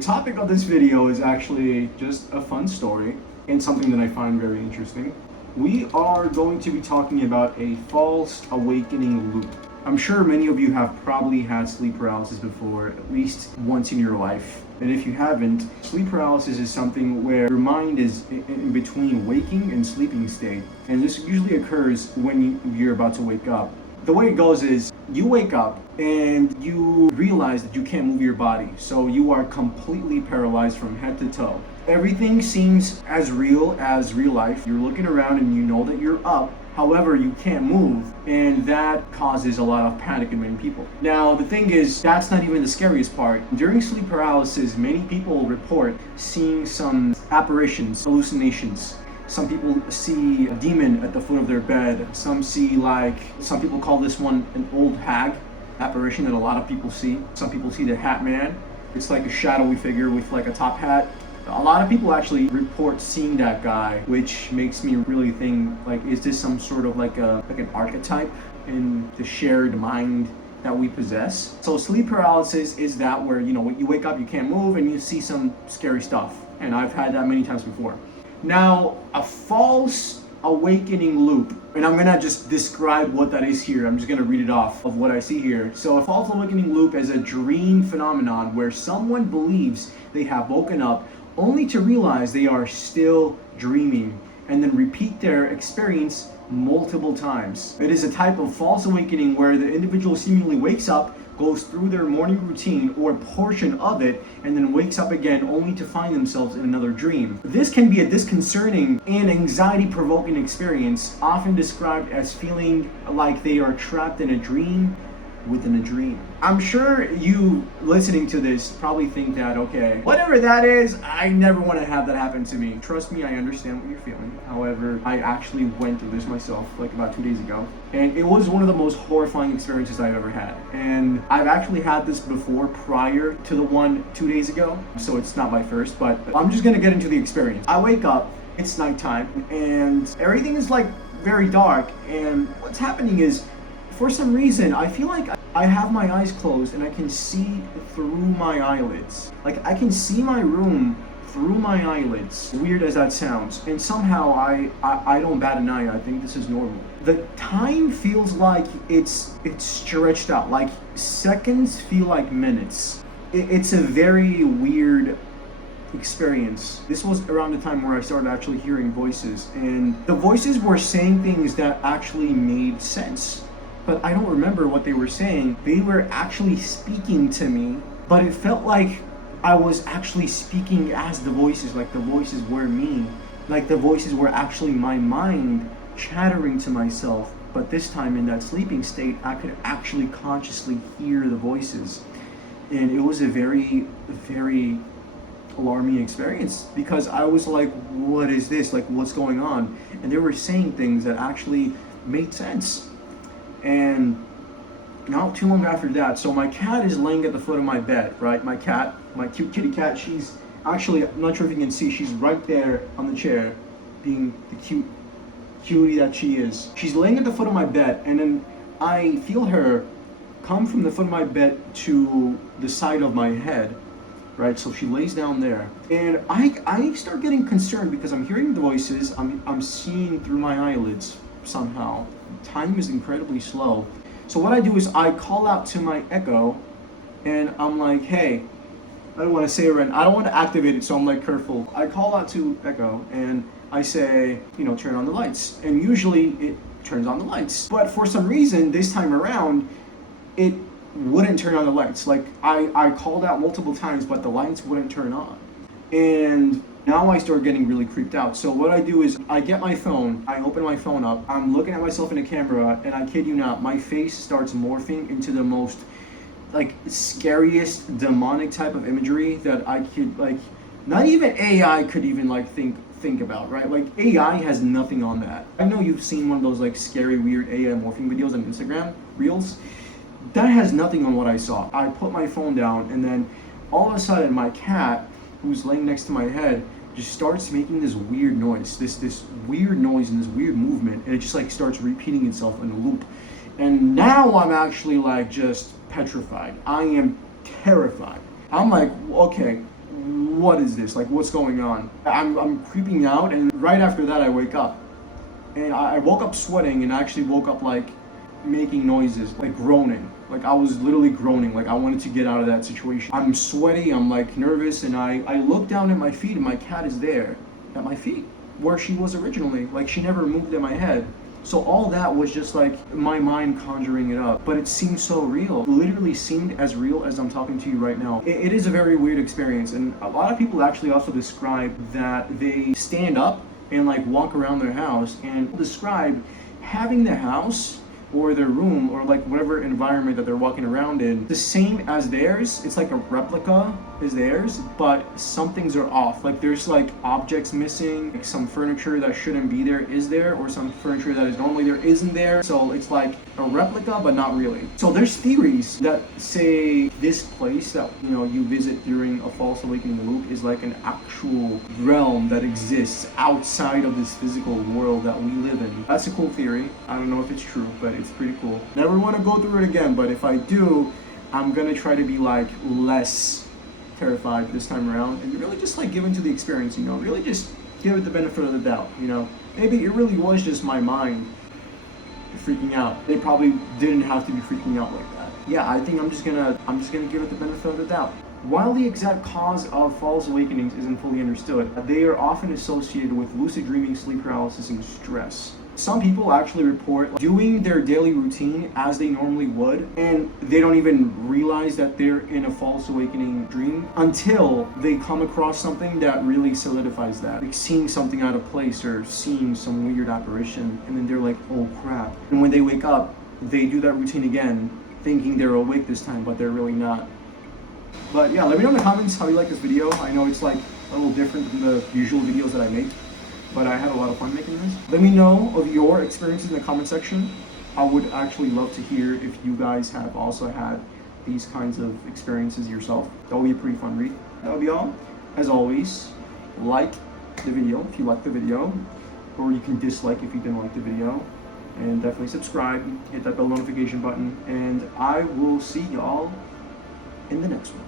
The topic of this video is actually just a fun story and something that I find very interesting. We are going to be talking about a false awakening loop. I'm sure many of you have probably had sleep paralysis before, at least once in your life. And if you haven't, sleep paralysis is something where your mind is in between waking and sleeping state. And this usually occurs when you're about to wake up. The way it goes is you wake up and you realize that you can't move your body. So you are completely paralyzed from head to toe. Everything seems as real life. You're looking around and you know that you're up. However, you can't move, and that causes a lot of panic in many people. Now, the thing is, that's not even the scariest part. During sleep paralysis, many people report seeing some apparitions, hallucinations. Some people see a demon at the foot of their bed. Some people call this one an old hag apparition that a lot of people see. Some people see the Hat Man. It's like a shadowy figure with like a top hat. A lot of people actually report seeing that guy, which makes me really think, like, is this some sort of like an archetype in the shared mind that we possess? So sleep paralysis is that where, when you wake up, you can't move and you see some scary stuff. And I've had that many times before. Now, a false awakening loop, and I'm gonna just describe what that is here. I'm just gonna read it off of what I see here. So a false awakening loop is a dream phenomenon where someone believes they have woken up only to realize they are still dreaming and then repeat their experience multiple times. It is a type of false awakening where the individual seemingly wakes up, goes through their morning routine or portion of it, and then wakes up again only to find themselves in another dream. This can be a disconcerting and anxiety-provoking experience, often described as feeling like they are trapped in a dream within a dream. I'm sure you listening to this probably think that, okay, whatever that is, I never want to have that happen to me. Trust me, I understand what you're feeling. However, I actually went through this myself like about 2 days ago, and it was one of the most horrifying experiences I've ever had. And I've actually had this before prior to the one 2 days ago, so it's not my first, but I'm just gonna get into the experience. I wake up, it's nighttime, and everything is like very dark, and what's happening is, for some reason, I feel like I have my eyes closed and I can see through my eyelids. Like, I can see my room through my eyelids. Weird as that sounds. And somehow I don't bat an eye. I think this is normal. The time feels like it's stretched out. Like, seconds feel like minutes. It's a very weird experience. This was around the time where I started actually hearing voices. And the voices were saying things that actually made sense. But I don't remember what they were saying. They were actually speaking to me, but it felt like I was actually speaking as the voices, like the voices were me. Like the voices were actually my mind chattering to myself. But this time in that sleeping state, I could actually consciously hear the voices. And it was a very, very alarming experience because I was like, what is this? Like, what's going on? And they were saying things that actually made sense. And not too long after that, so my cat is laying at the foot of my bed, right? My cat, my cute kitty cat, she's actually, I'm not sure if you can see, she's right there on the chair, being the cutie that she is. She's laying at the foot of my bed, and then I feel her come from the foot of my bed to the side of my head, right? So she lays down there, and I start getting concerned because I'm hearing the voices, I'm seeing through my eyelids somehow. Time is incredibly slow. So what I do is I call out to my Echo, and I'm like, hey, I don't want to say it right, I don't want to activate it, so I'm like careful. I call out to Echo and I say, turn on the lights. And usually it turns on the lights. But for some reason, this time around, it wouldn't turn on the lights. Like, I called out multiple times, but the lights wouldn't turn on. And now I start getting really creeped out. So what I do is I get my phone, I open my phone up, I'm looking at myself in the camera, and I kid you not, my face starts morphing into the most scariest demonic type of imagery that I could, not even AI could even think about, right? Like, AI has nothing on that. I know you've seen one of those scary weird AI morphing videos on Instagram Reels. That has nothing on what I saw. I put my phone down, and then all of a sudden my cat, who's laying next to my head, just starts making this weird noise, this weird noise and this weird movement, and it just starts repeating itself in a loop. And now I'm actually just petrified. I am terrified. I'm like, okay, what is this? Like, what's going on? I'm creeping out, and right after that I wake up. And I woke up sweating, and I actually woke up like making noises, like groaning. Like I was literally groaning, like I wanted to get out of that situation. I'm sweaty, I'm like nervous, and I look down at my feet, and my cat is there at my feet, where she was originally. Like she never moved in my head. So all that was just like my mind conjuring it up, but it seemed so real. It literally seemed as real as I'm talking to you right now. It is a very weird experience, and a lot of people actually also describe that they stand up and like walk around their house and describe having the house or their room or like whatever environment that they're walking around in the same as theirs. It's like a replica is theirs, but some things are off. Like there's like objects missing, like some furniture that shouldn't be there is there, or some furniture that is normally there isn't there. So it's like a replica but not really. So there's theories that say this place that you visit during a false awakening loop is like an actual realm that exists outside of this physical world that we live in. That's a cool theory. I don't know if it's true, but it's pretty cool. Never want to go through it again, but if I do, I'm gonna try to be like less terrified this time around and really just like give into the experience, really just give it the benefit of the doubt. Maybe it really was just my mind freaking out. They probably didn't have to be freaking out like that. Yeah, I think I'm just gonna give it the benefit of the doubt. While the exact cause of false awakenings isn't fully understood, they are often associated with lucid dreaming, sleep paralysis, and stress. Some people actually report doing their daily routine as they normally would, and they don't even realize that they're in a false awakening dream until they come across something that really solidifies that. Like seeing something out of place or seeing some weird apparition, and then they're like, oh crap. And when they wake up, they do that routine again, thinking they're awake this time, but they're really not. But yeah, let me know in the comments how you like this video. I know it's like a little different than the usual videos that I make, but I had a lot of fun making this. Let me know of your experiences in the comment section. I would actually love to hear if you guys have also had these kinds of experiences yourself. That would be a pretty fun read. That would be all. As always, like the video if you liked the video, or you can dislike if you didn't like the video. And definitely subscribe, hit that bell notification button, and I will see y'all in the next one.